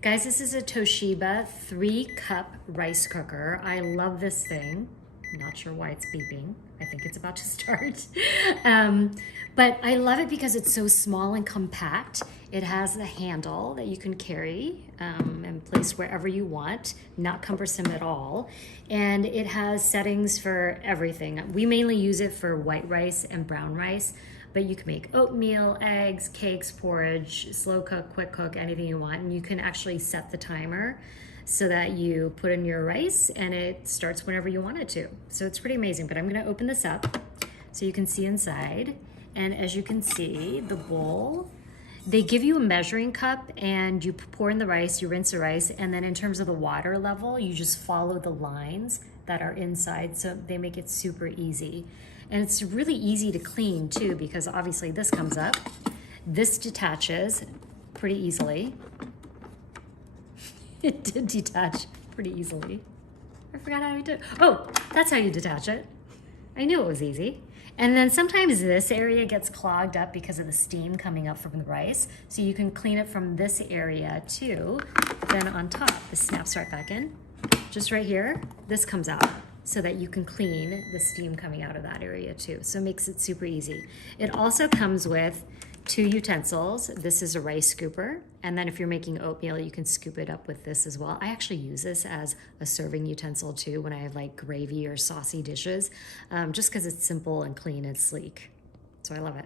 Guys, this is a Toshiba 3-cup rice cooker. I love this thing. I'm not sure why it's beeping. I think it's about to start. But I love it because it's so small and compact. It has a handle that you can carry and place wherever you want, not cumbersome at all. And it has settings for everything. We mainly use it for white rice and brown rice, but you can make oatmeal, eggs, cakes, porridge, slow cook, quick cook, anything you want. And you can actually set the timer so that you put in your rice and it starts whenever you want it to. So it's pretty amazing, but I'm gonna open this up so you can see inside. And as you can see, the bowl, they give you a measuring cup and you pour in the rice, you rinse the rice, and then in terms of the water level, you just follow the lines that are inside, so they make it super easy. And it's really easy to clean too, because obviously this comes up. This detaches pretty easily. It did detach pretty easily. I forgot how you did. Oh, that's how you detach it. I knew it was easy. And then sometimes this area gets clogged up because of the steam coming up from the rice. So you can clean it from this area too. Then on top, this snaps right back in. Just right here, this comes out so that you can clean the steam coming out of that area too. So it makes it super easy. It also comes with 2 utensils. This is a rice scooper. And then if you're making oatmeal, you can scoop it up with this as well. I actually use this as a serving utensil too when I have like gravy or saucy dishes, just because it's simple and clean and sleek. So I love it.